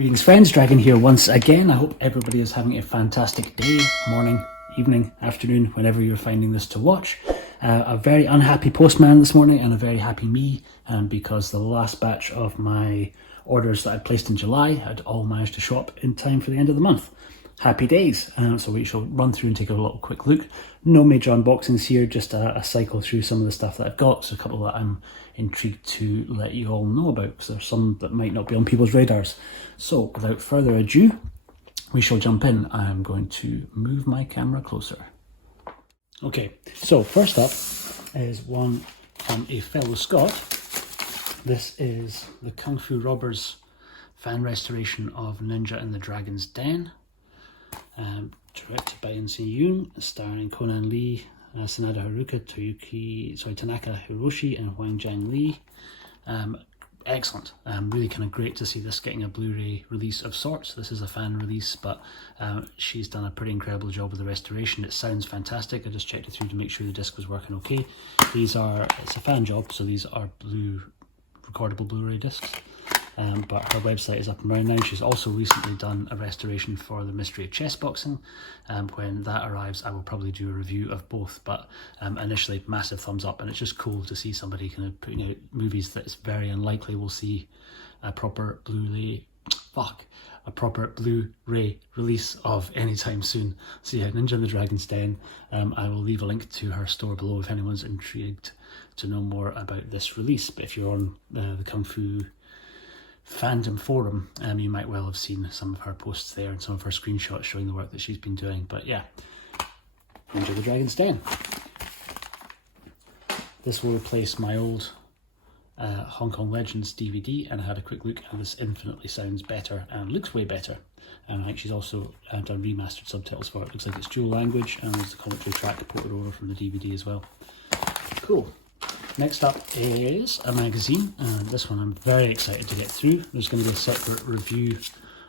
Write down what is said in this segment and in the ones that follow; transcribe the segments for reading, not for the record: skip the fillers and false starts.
Greetings friends, Dragon here once again. I hope everybody is having a fantastic day, morning, evening, afternoon, whenever you're finding this to watch. A very unhappy postman this morning and a very happy me because the last batch of my orders that I placed in July had all managed to show up in time for the end of the month. Happy days. So we shall run through and take a little quick look. No major unboxings here, just a cycle through some of the stuff that I've got. So a couple that I'm intrigued to let you all know about, because there's some that might not be on people's radars. So without further ado, we shall jump in. I'm going to move my camera closer. Okay, so first up is one from a fellow Scot. This is the Kung Fu Robbers fan restoration of Ninja in the Dragon's Den. Directed by Insee Yoon, starring Conan Lee, Sanada Haruka, Tanaka Hiroshi and Hwang Jang Lee. Excellent. Really kind of great to see this getting a Blu-ray release of sorts. This is a fan release, but she's done a pretty incredible job with the restoration. It sounds fantastic. I just checked it through to make sure the disc was working okay. It's a fan job, so these are recordable Blu-ray discs. But her website is up and running now. She's also recently done a restoration for the Mystery of Chess Boxing. When that arrives, I will probably do a review of both, but initially massive thumbs up, and it's just cool to see somebody kind of putting out movies that it's very unlikely we'll see a proper Blu-ray release of anytime soon. So yeah, Ninja in the Dragon's Den. I will leave a link to her store below if anyone's intrigued to know more about this release. But if you're on the Kung Fu fandom forum, you might well have seen some of her posts there and some of her screenshots showing the work that she's been doing. But yeah, Ninja the Dragon's Den. This will replace my old Hong Kong Legends DVD, and I had a quick look and this infinitely sounds better and looks way better. And I think she's also done remastered subtitles for it. Looks like it's dual language, and there's the commentary track ported over from the DVD as well. Cool. Next up is a magazine, and this one I'm very excited to get through. There's going to be a separate review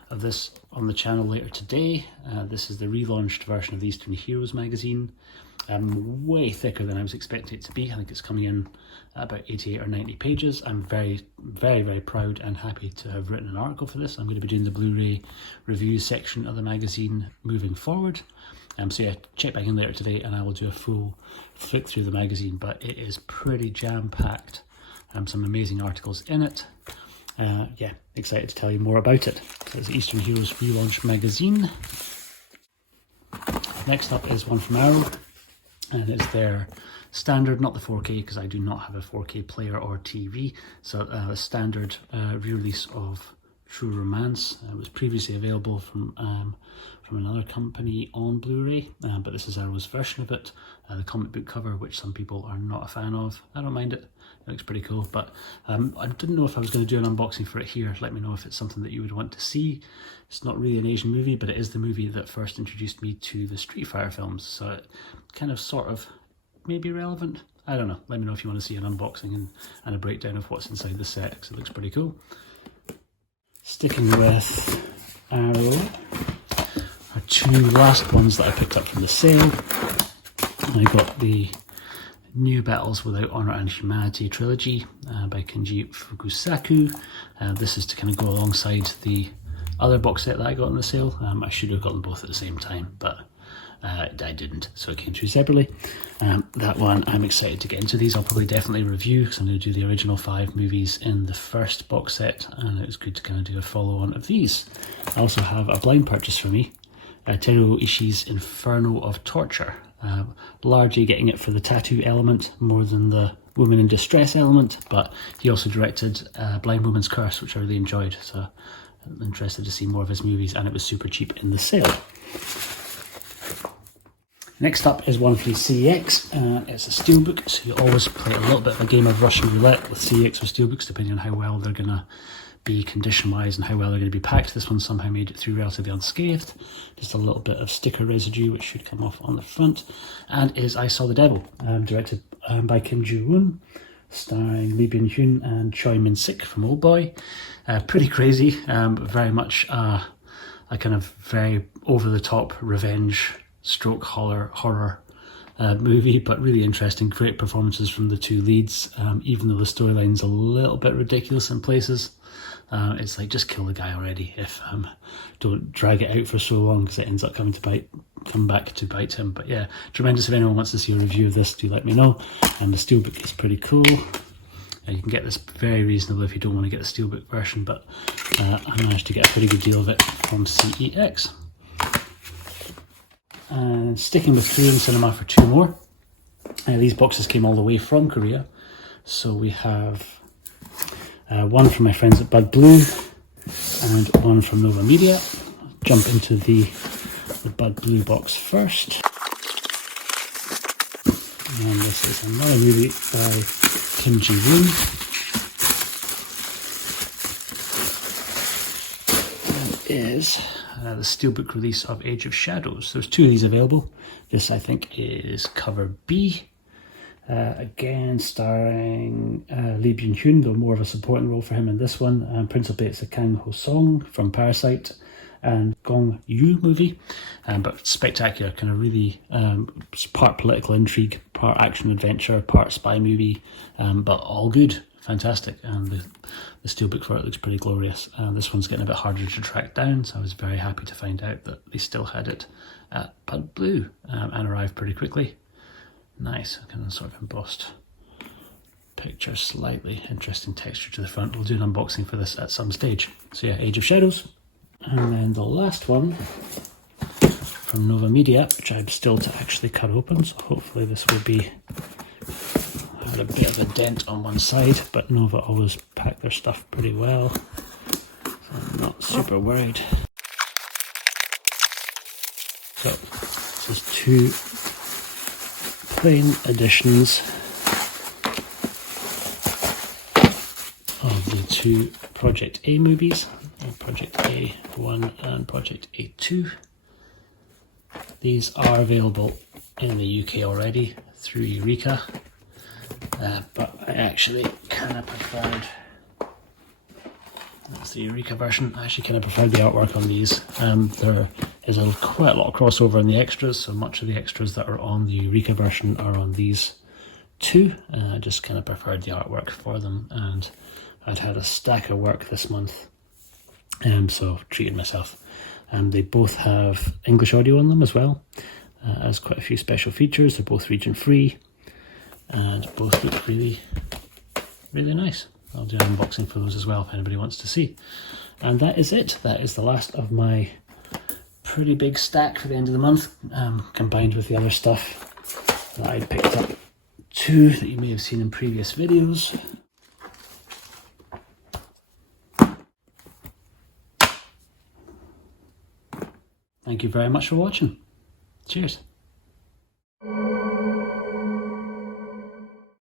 of this on the channel later today. This is the relaunched version of the Eastern Heroes magazine. Way thicker than I was expecting it to be. I think it's coming in about 88 or 90 pages. I'm very, very, very proud and happy to have written an article for this. I'm going to be doing the Blu-ray review section of the magazine moving forward. So yeah, check back in later today and I will do a full flick through the magazine, but it is pretty jam-packed. Some amazing articles in it. Yeah, excited to tell you more about it. So it's the Eastern Heroes Relaunch magazine. Next up is one from Arrow, and it's their standard, not the 4K, because I do not have a 4K player or TV, so a standard re-release of True Romance. It was previously available from another company on Blu-ray, but this is Arrow's version of it. The comic book cover, which some people are not a fan of. I don't mind it. It looks pretty cool, but I didn't know if I was going to do an unboxing for it here. Let me know if it's something that you would want to see. It's not really an Asian movie, but it is the movie that first introduced me to the Street Fighter films, so it kind of sort of may be relevant. I don't know. Let me know if you want to see an unboxing and a breakdown of what's inside the set, because it looks pretty cool. Sticking with Arrow, our two last ones that I picked up from the sale. I got the New Battles Without Honor and Humanity trilogy by Kenji Fukusaku. This is to kind of go alongside the other box set that I got on the sale. I should have gotten both at the same time, but I didn't, so it came through separately. That one I'm excited to get into. These I'll probably definitely review, because I'm going to do the original 5 movies in the first box set, and it was good to kind of do a follow-on of these. I also have a blind purchase for me, Teruo Ishii's Inferno of Torture. Largely getting it for the tattoo element more than the woman in distress element, but he also directed Blind Woman's Curse, which I really enjoyed, so I'm interested to see more of his movies, and it was super cheap in the sale. Next up is one from CEX. It's a Steelbook, so you always play a little bit of a game of Russian roulette with CEX or Steelbooks, depending on how well they're going to be condition-wise and how well they're going to be packed. This one somehow made it through relatively unscathed. Just a little bit of sticker residue, which should come off on the front. And is I Saw the Devil, directed by Kim Joo-woon, starring Lee Byung-hun and Choi Min-sik from Oldboy. Pretty crazy, very much a kind of very over-the-top revenge stroke horror movie, but really interesting. Great performances from the two leads, even though the storyline's a little bit ridiculous in places. It's like, just kill the guy already. If don't drag it out for so long, because it ends up come back to bite him. But yeah, tremendous. If anyone wants to see a review of this, do let me know. And the Steelbook is pretty cool. You can get this very reasonable if you don't want to get the Steelbook version, but I managed to get a pretty good deal of it from CEX. And sticking with Korean cinema for 2 more. These boxes came all the way from Korea. So we have one from my friends at Bluray and one from Nova Media. Jump into the Bluray box first. And this is another movie by Kim Ji-woon. That is the Steelbook release of Age of Shadows. There's 2 of these available. This, I think, is cover B. Again, starring Lee Byung-hun, though more of a supporting role for him in this one. Principally, it's a Kang Ho-song from Parasite and Gong Yu movie, but spectacular, kind of really part political intrigue, part action adventure, part spy movie, but all good, fantastic. And the Steelbook for it looks pretty glorious. This one's getting a bit harder to track down, so I was very happy to find out that they still had it at Bluray and arrived pretty quickly. Nice, kind of sort of embossed picture, slightly interesting texture to the front. We'll do an unboxing for this at some stage. So yeah, Age of Shadows. And then the last one from Nova Media, which I'm still to actually cut open, so hopefully this will be, had a bit of a dent on one side, but Nova always pack their stuff pretty well, so I'm not super worried. So this is 2 plain editions of the 2 Project A movies, Project A1 and Project A2. These are available in the UK already through Eureka, but I actually kind of preferred, that's the Eureka version, I actually kind of preferred the artwork on these. There is quite a lot of crossover in the extras, so much of the extras that are on the Eureka version are on these 2. I just kind of preferred the artwork for them, and I'd had a stack of work this month, so treated myself. They both have English audio on them as well, as quite a few special features. They're both region free, and both look really, really nice. I'll do an unboxing for those as well if anybody wants to see. And that is it. That is the last of my pretty big stack for the end of the month, combined with the other stuff that I picked up 2 that you may have seen in previous videos. Thank you very much for watching. Cheers.